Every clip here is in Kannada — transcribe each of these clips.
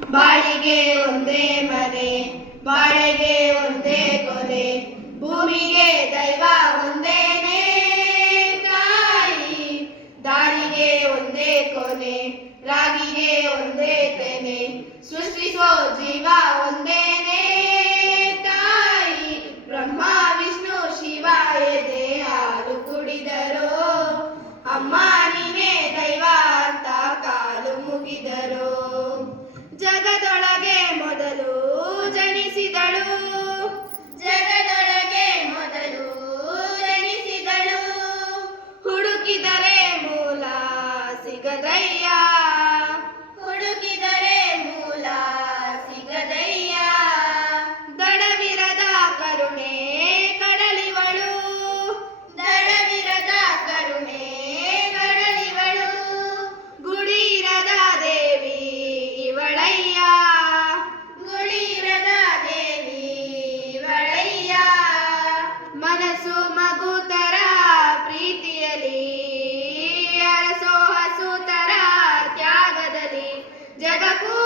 ಬಾಳಿಗೆ ಒಂದೇ ಮನೆ, ಬಾಳೆಗೆ ಒಂದೇ ಕೊನೆ, ಭೂಮಿಗೆ ದೈವ ಒಂದೇನೆ ತಾಯಿ ದಾಳಿಗೆ ಒಂದೇ ಕೊನೆ, ರಾಗಿಗೆ ಒಂದೇ ತೆನೆ, ಸೃಷ್ಟಿಸೋ ಜೀವ ಒಂದೇ Pega a cor!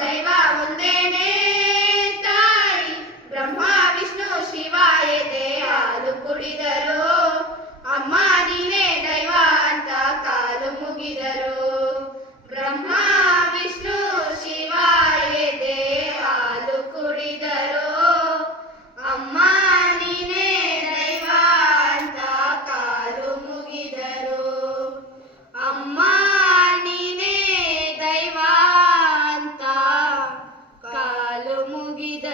ದೈವ ಒಂದೇನೇ ತಾಯಿ. ಬ್ರಹ್ಮ ವಿಷ್ಣು ಶಿವಾಯ ದೇಹಾಲು ಕುಡಿದ ಮುಗಿದ